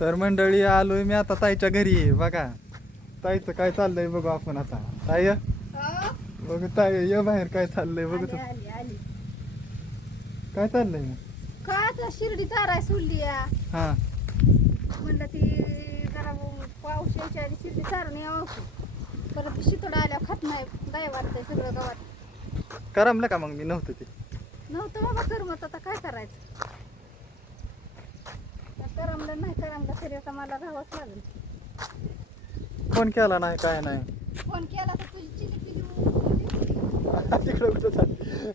तर मंडळी आलोय मी आता ताईच्या घरी. बघा ताईचं काय चाललंय बघू आपण आता. ताई बघू ताई ये बाहेर काय चाललंय बघू तू. काय चाललंय मग? का आता शिर्डी चाराय सोडली या. हा म्हणलं ती जरा पाऊस यायच्या आधी शिर्डी चारून यावं. परत शितोडा आल्यावर खात नाही दाय वाटतंय सगळं गावात. करमलं का मग मी नव्हतं ते? नव्हतं बाबा करमत, आता काय करायचं. करमलं नाही करमलं तरी आता मला राहावंच लागेल. फोन केला नाही काय नाही. फोन केला तर तुझी चिली पिली तिकडं कुठं चालली?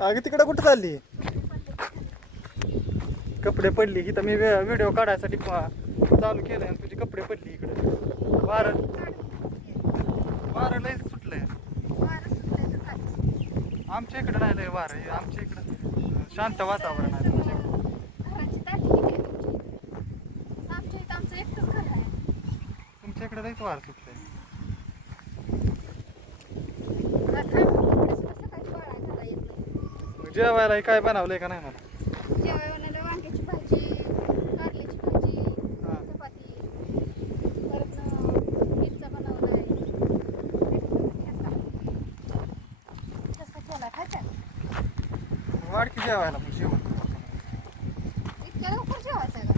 अगं तिकडं कुठं चालली? कपडे पडली इथं. मी व्हिडिओ काढायसाठी चालू केलंय आणि तुझी कपडे पडली इकडे. वारं लय सुटलंय. आमच्या इकडे नाही लय वारं. आमच्या इकडं शांत वातावरण आहे. घराची दाटी किती आहे तुमच्या इथे? आमच्या इथं आमचं एकटंच घर आहे. तुमच्या इकडे लयच वारं सुटलंय. सकाळी पाळा घाला येत नाही. जेवायला काय बनवलंय का नाही मला? जेवायला वांग्याची भाजी, कारल्याची भाजी, चपाती, परत मिरचा बनवलाय, ठेचा केला. खायचा वाडकी जेवायला मग जेवण. इतक्या लवकर जेवायचं आहे का?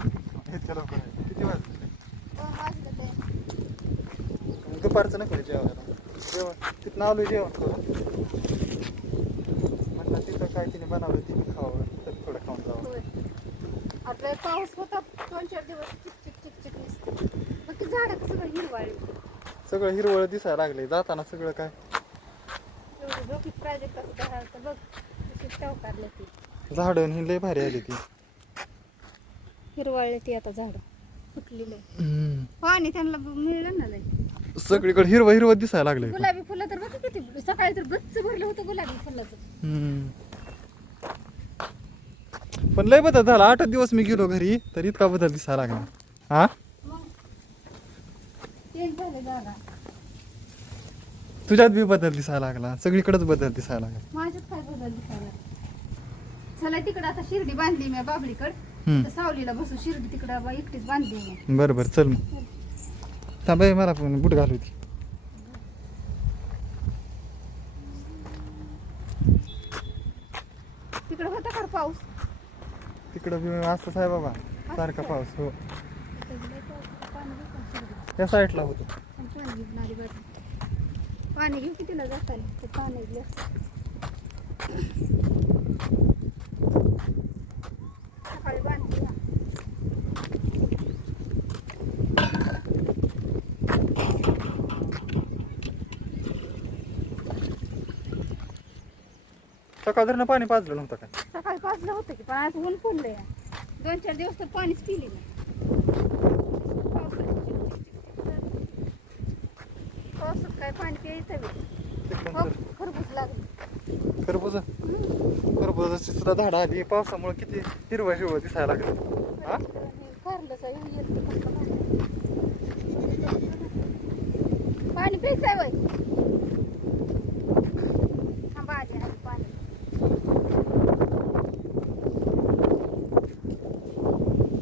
इतक्या लवकर आहे. किती वाजले? 2 वाजलं ते. दुपारचं नको जेवायला. जेवण तिथं आलोय जेवण करून. म्हटलं तिथं काय तिने बनवलं तिने खावं तर थोडं खाऊन जावं. होय. आपल्या पाऊस होता 2-4 दिवस चिकचिक चिकचिक नुसतं. मग ती झाडं कसं सगळं हिरवाळी. सगळं हिरवळ दिसायला लागले जाताना सगळं काय. एवढी डोकी प्राजक्त असं झालं तर बघ कशी चौकारलं ती. झाडं ही लय भारी आली ती. हिरवाळली ती आता झाडं फुटलेलं. पाणी त्यांना मिळलं ना लय. सगळीकडे हिरवं हिरवं दिसायला लागले. गुलाबी फुलं तर बघ किती. सकाळी तर गच्च भरलं होतं गुलाबी फुलाचं. पण लय बदल झाला. 8 दिवस मी गेलो घरी तर इतका बदल दिसायला लागला. हा मग चेंज झाले जागा. तुझ्यात बी बदल दिसायला लागला. सगळीकडेच बदल दिसायला लागला. माझ्यात काय बदल दिसायला. चला तिकडं आता शिर्डी बांधली मी बाबळीकडं. तर सावलीला बसू. शिर्डी तिकडं एकटीच बांधली मी. बरं बरं चल मग. थांब बाई, मला पण बूट घालू ती. तिकडं होता का पाऊस? तिकडं बी असंच आहे बाबा सारखा पाऊस. हो पाणी त्या साईडला होतो. घेऊन आली बरं. पाणी घेऊ कितीला जाताना ते पाणी ग्लास सकाळी बांधली. सकाळ धरणं पाणी पाजलं नव्हतं का? सकाळी पाजलं होतं की पण आज ऊन पडलंय. 2-4 दिवस तर पाणीच पिली नाही. पावसात काय पाणी प्यायचं बी. खरबूज लागली. खरबूजाची सुद्धा झाडं आली. पावसामुळे किती हिरवं हिरवं दिसायला लागलं. हा पाणी प्यायचंय वय. थांबा आधी आधी पाणी.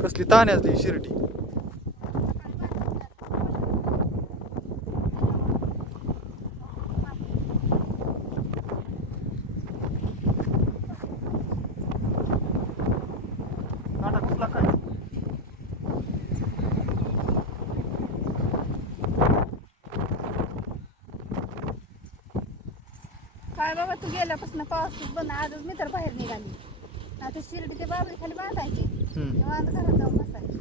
कसली ताण्यातली शिर्डी. काय बाबा तू गेल्यापासून पाऊस बंद. आजच मी तर बाहेर निघाली. आता शिर्डी ते बाबरी खाली बांधायची. निवांत घरात जाऊन बसायची.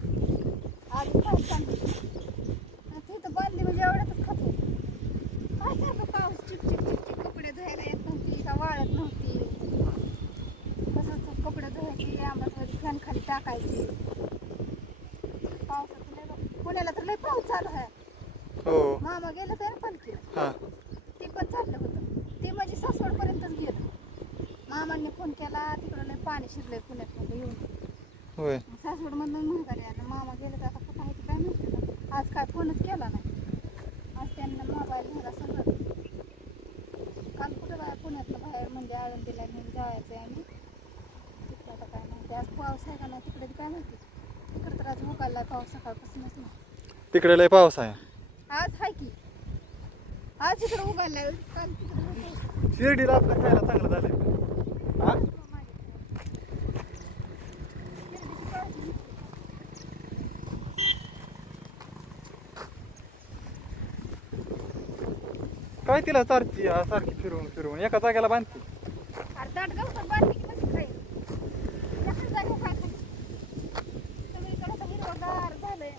आजच पाऊस बांधली. तिथं बांधली म्हणजे एवढ्यातच खात होती. काय सारखं पाऊस चिकचिक चिकचिक. कपडे धुवायला येत नव्हती का वाळत नव्हती. तसंच कपडे धुवायची आंबामध्ये फॅन खाली टाकायची. पावसाचं लय पुण्याला तर लय पाऊस चालू आहे. हो मामा गेलं तर पालखीला. हा ते पण चाललं होतं. ते म्हणजे सासवडपर्यंतच गेलं. मामांनी फोन केला तिकडं लय पाणी शिरलंय पुण्यात येऊन. होय सासवडमधून महागारी आलं. मामा गेलं तर आता कुठं आहे ते काय माहिती. आज काय फोनच केला नाही. आज त्यांना मोबाईल नेला सगळं. काल कुठं बाहेर पुण्यातलं बाहेर म्हणजे आळंदीला घेऊन जायचं आहे आम्ही. तिकडं आता काय माहिती. आज पाऊस आहे का नाही तिकडे काय माहिती. तिकडं तर आज उकाललाय पाऊस सकाळपासूनच नाही. तिकडे लय पाऊस आहे. आज हाय की आज इकडे उघडलाय काल तिकडे होतं. शिर्डीला आपलं खायला चांगलं झालंय पण. हा? काय तिला सारखी सारखी फिरवून फिरवून एका जागेला बांधते. अरे दाट गवतात बांधली की कसं खाईल एखाद जागेवर काय खायचं सगळीकडे तर हिरवंगार झालंय.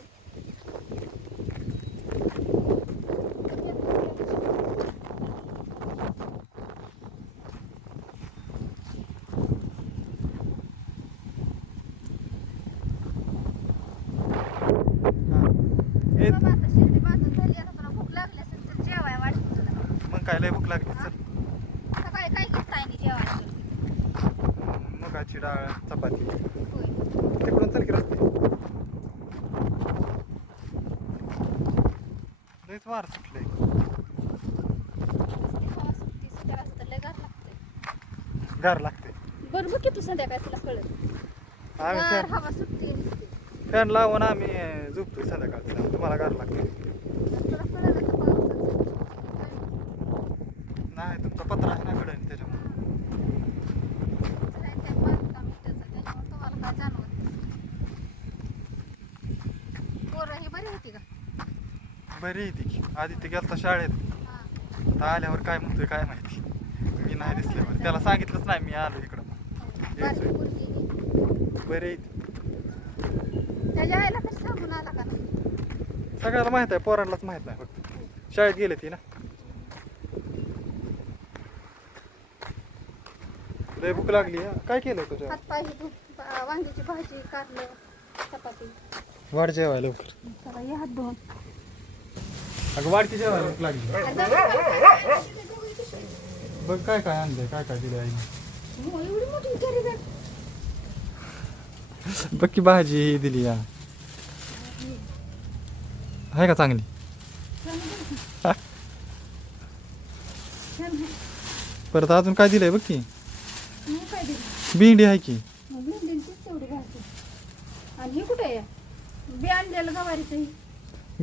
ए, बाबा आता शिर्डी बांधून झाली आता तुला भूक लागली असेल तर जेवाय वाटतं तुला. मग काय लय भूक लागली चल. सकाळी काय घेतलं आहे जेवायला? मुगाची डाळ चपाती होय. तिकडून चल की रस्ते. लयच वार सुटलंय. सुट्टी सुट्ट्याला असतं लय गार लागतंय. गार लागते. बरं बघ की तू संध्याकाळी तुला कळत आम्ही गार फॅन हवा सुटते नुसती. फॅन लावून आम्ही झोपतोय संध्याकाळचं. तुम्हाला गार लागते. तुला कळलं का पावसाचं? नाही तुमचा पत्रा आहे ना कडे त्याच्यामुळे. तुमचं काय काय बांधकाम इथंच आहे, त्याच्यामुळे तुम्हाला काय जाणवत नसेल. पोरं ही बरी होती का? बरी आहे ती. आधी ते गेलता शाळेत. हा. आता आल्यावर काय म्हणतोय काय माहिती. मी नाही दिसल्यावर त्याला सांगितलंच नाही मी आलो इकडं. बारकी पोरगी. बरी आहे ती. त्याच्या आईला तर सांगून आला का नाही? सगळ्याला माहित आहे पोरांनाच माहित नाही फक्त. शाळेत गेले ती ना. लय भूक लागली हा. काय केलंय तुझ्या? हातपाय हे धुवून, वांग्याची भाजी कारलं चपाती. वाढ जेवाय लवकर. चला ये हात धुवून. अगं वाढ की जेवायला भूक लागली. बघ काय काय आणलंय काय काय दिलं आईने. हो, एवढी मोठी कॅरी बॅग. बघ की भाजी ही दिली या. आहे का चांगली? छान आहे. परत अजून काय दिलंय बघ की. मग काय दिलं? भेंडी आहे की. मग भेंडीचीच तेवढी भाजी. आणि हे कुठे आहे? बी आणलेलं गवारीचं ही.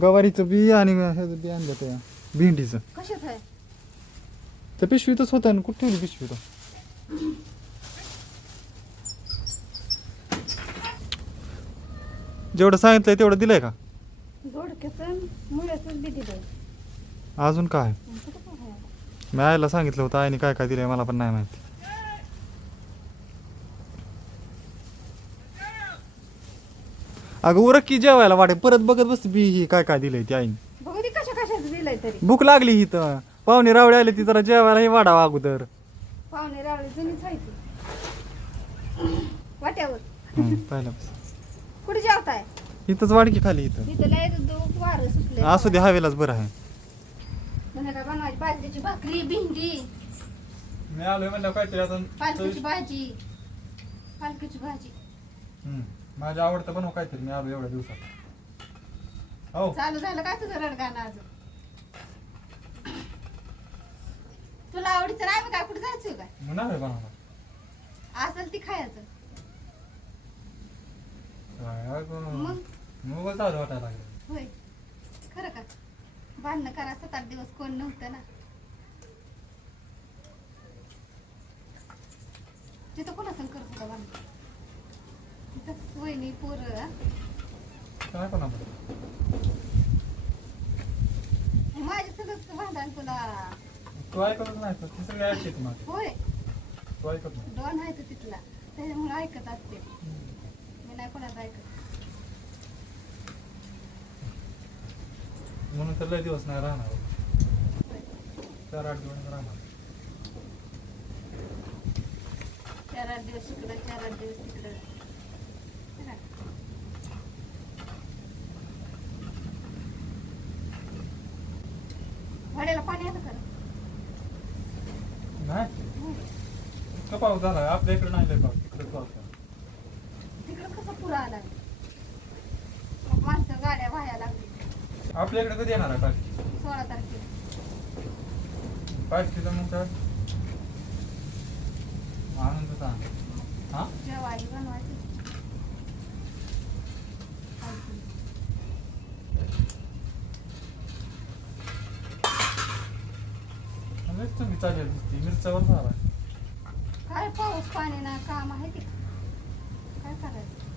गवारीचं बी आणि ह्याचं बी आणलं त्या भेंडीचं. कशात आहे? त्या पिशवीतच होतं ना. कुठे ठेवली पिशवी तो? जेवढं सांगितलंय तेवढं दिलंय का? दोडक्याचं मुळ्याचं बी दिलंय. अजून काय? कुठं काय आहे? मी आईला सांगितलं होतं आईने काय काय दिलंय मला पण नाही माहिती. अगं उरक की जेवायला वाटे परत बघत बस बी ही काय काय दिलंय ती आईने. बघू दे कशाचं दिलंय तरी. भूक लागली ही तर पाहुणे रावळे आले ती जरा जेवायला हे वाढावं अगोदर. पाहुणे रावळे जुनीच आहे ती. वाट्यावर पहिल्यापासून कुठे जेवताय? इथंच वाढकी खाली इथं. इथं लय वारं सुटलंय. असू दे हवेलाच बरं आहे. म्हणजे काय बनवायची बाजरीची भाकरी भेंडी मी आलोय म्हणलं काहीतरी आता पालकाची भाजी पालकाची भाजी. माझ्या आवडतं बनव काहीतरी. मी आलो एवढ्या दिवसात. हो चालू झालं काय तुझं रडगाणं अजून? तुला आवडीचं नाही मग काय कुठे जायचं काय? मग नाही बनवणार. असेल ती खायचं. मग मग चालू वाटायला लागलं. होय खरं का? भांडणं करा 7-8 दिवस कोण नव्हतं ना. तिथं कोणा संग करत होता भांडण? तिथं वहिनी पोरं काय पण आपण माझ्या सगळं भांडण तुला. तू ऐकतच नाही तर ती सगळी ऐकते तुम्हाला. होय तू ऐकत नाही. डॉन आहे तो तिथला त्याच्यामुळे ऐकत असते. मी नाही कोणाचं ऐकत. म्हणून तर लय दिवस नाही राहणार. 4-8 दिवस राहणार. 4-8 दिवस इकडं 4-8 दिवस तिकडं. वाड्याला पाणी आलं का? नाही इतका पाऊस झाला आपल्या इकडे नाही लय पाऊस. तिकडे पाऊस झाला. तिकडं कसा पुरा आला? मग माणसं गाड्या वाया लागली. आपल्या इकडे कधी येणार आहे पालखी? 16 तारखेला. पालखीचं मग काय आनंदच आहे. हा जेवारी बनवायची. तुम्ही चालेल दिसते मिरच्यावर झाला काय पाऊस पाणी ना काम आहे ते काय करायचं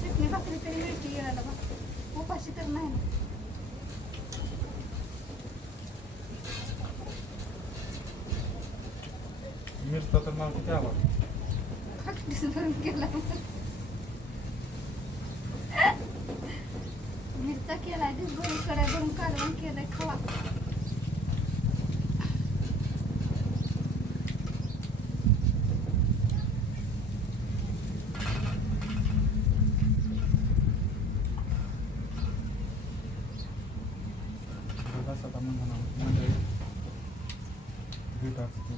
चटणी भाकरी तरी मिळते गेला बस उपाशी तर नाही ना मिरचा तर मला किती आवडतो खटलीस भरून केला मिरचा केला डिस भरून कड्या भरून कालवण केलंय खावा बस आता म्हणजे भेट असते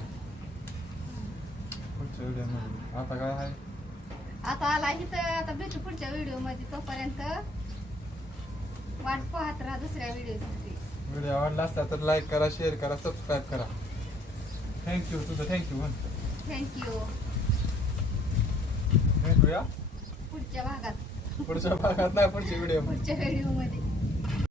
पुढच्या व्हिडिओमध्ये आता काय आहे आता आला इथं आता भेटू पुढच्या व्हिडिओ मध्ये तोपर्यंत वाट पाहत राहा दुसऱ्या व्हिडिओसाठी व्हिडिओ आवडला असता तर लाईक करा शेअर करा सबस्क्राईब करा थँक्यू तुझं थँक्यू म्हण थँक्यू भेटूया पुढच्या भागात पुढच्या भागात नाही पुढच्या व्हिडिओ पुढच्या व्हिडिओ मध्ये